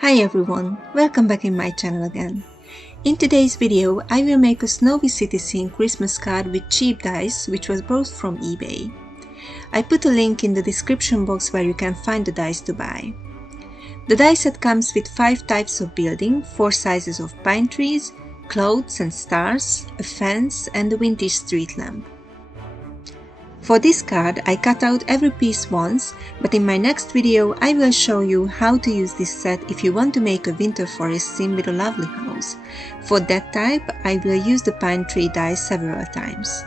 Hi everyone, welcome back in my channel again. In today's video, I will make a snowy city scene Christmas card with cheap dies which was bought from eBay. I put a link in the description box where you can find the dies to buy. The die set comes with 5 types of building, 4 sizes of pine trees, clouds and stars, a fence and a vintage street lamp. For this card, I cut out every piece once, but in my next video I will show you how to use this set if you want to make a winter forest scene with a lovely house. For that type, I will use the pine tree die several times.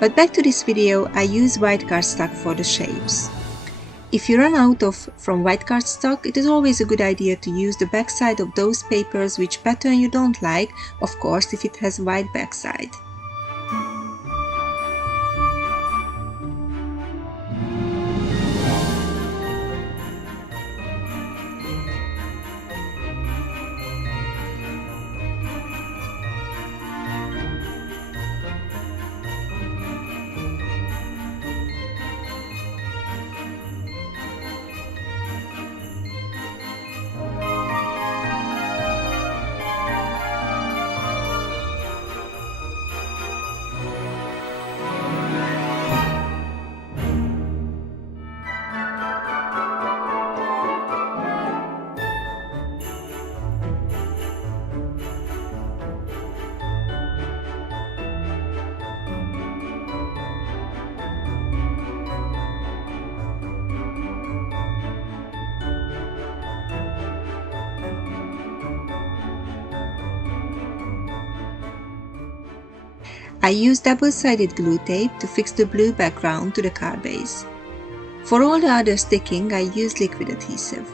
But back to this video, I use white cardstock for the shapes. If you run out from white cardstock, it is always a good idea to use the backside of those papers which pattern you don't like, of course if it has white backside. I use double-sided glue tape to fix the blue background to the card base. For all the other sticking, I use liquid adhesive.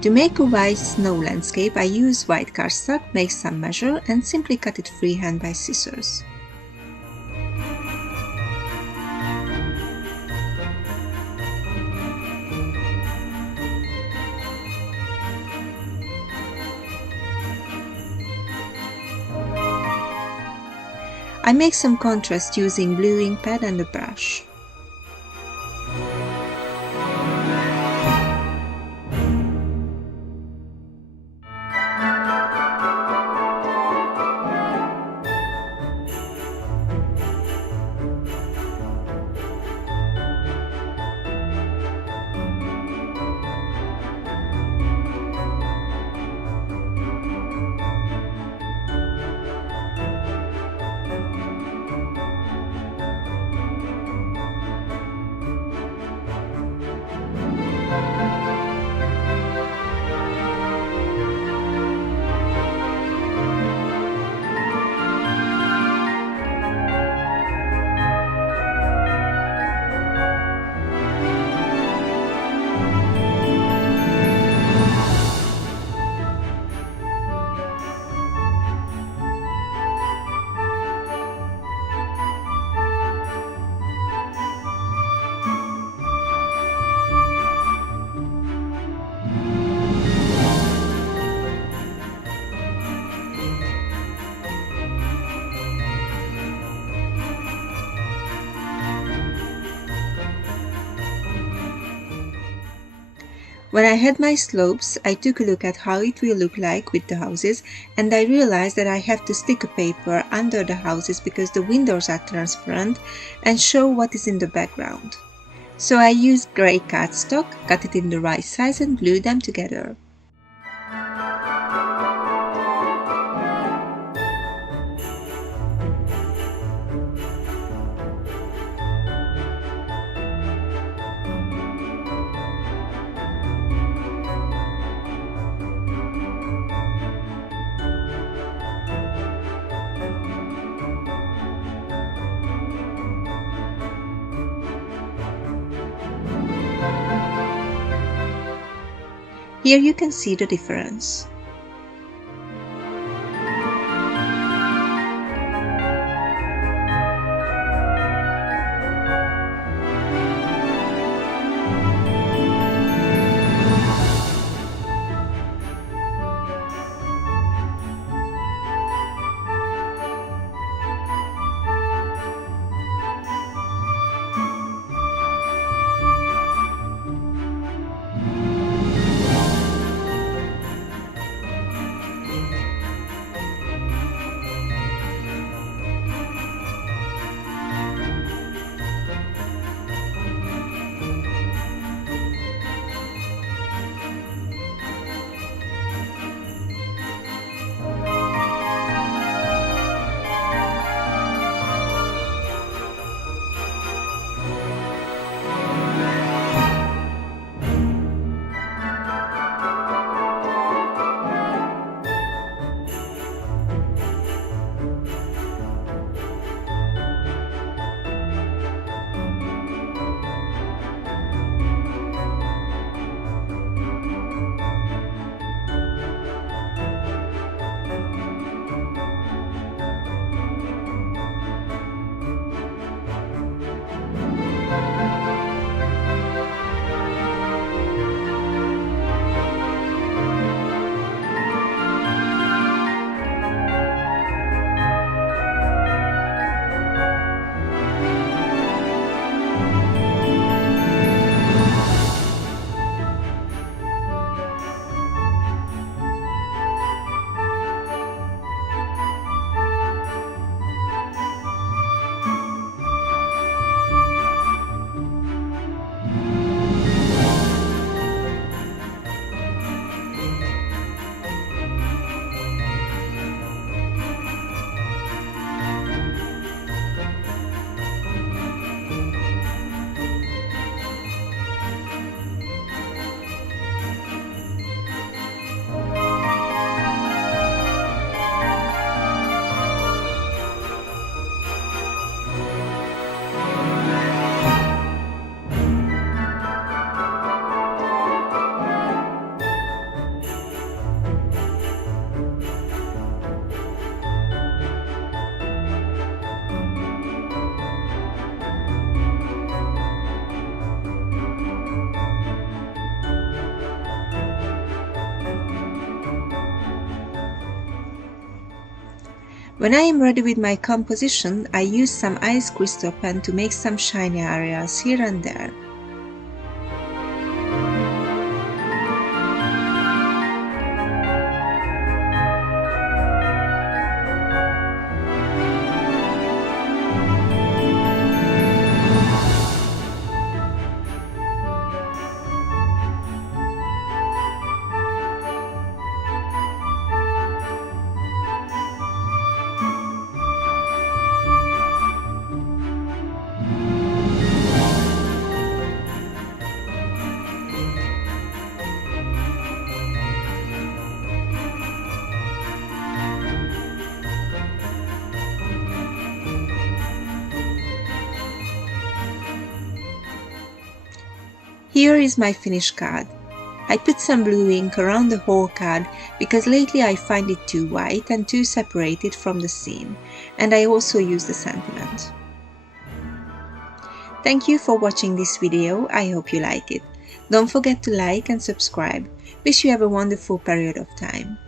To make a white snow landscape, I use white cardstock, make some measure and simply cut it freehand by scissors. I make some contrast using blue ink pad and a brush. When I had my slopes, I took a look at how it will look like with the houses, and I realized that I have to stick a paper under the houses because the windows are transparent and show what is in the background. So I used grey cardstock, cut it in the right size and glued them together. Here you can see the difference. When I am ready with my composition, I use some ice crystal pen to make some shiny areas here and there. Here is my finished card. I put some blue ink around the whole card because lately I find it too white and too separated from the scene, and I also use the sentiment. Thank you for watching this video. I hope you like it. Don't forget to like and subscribe. Wish you have a wonderful period of time.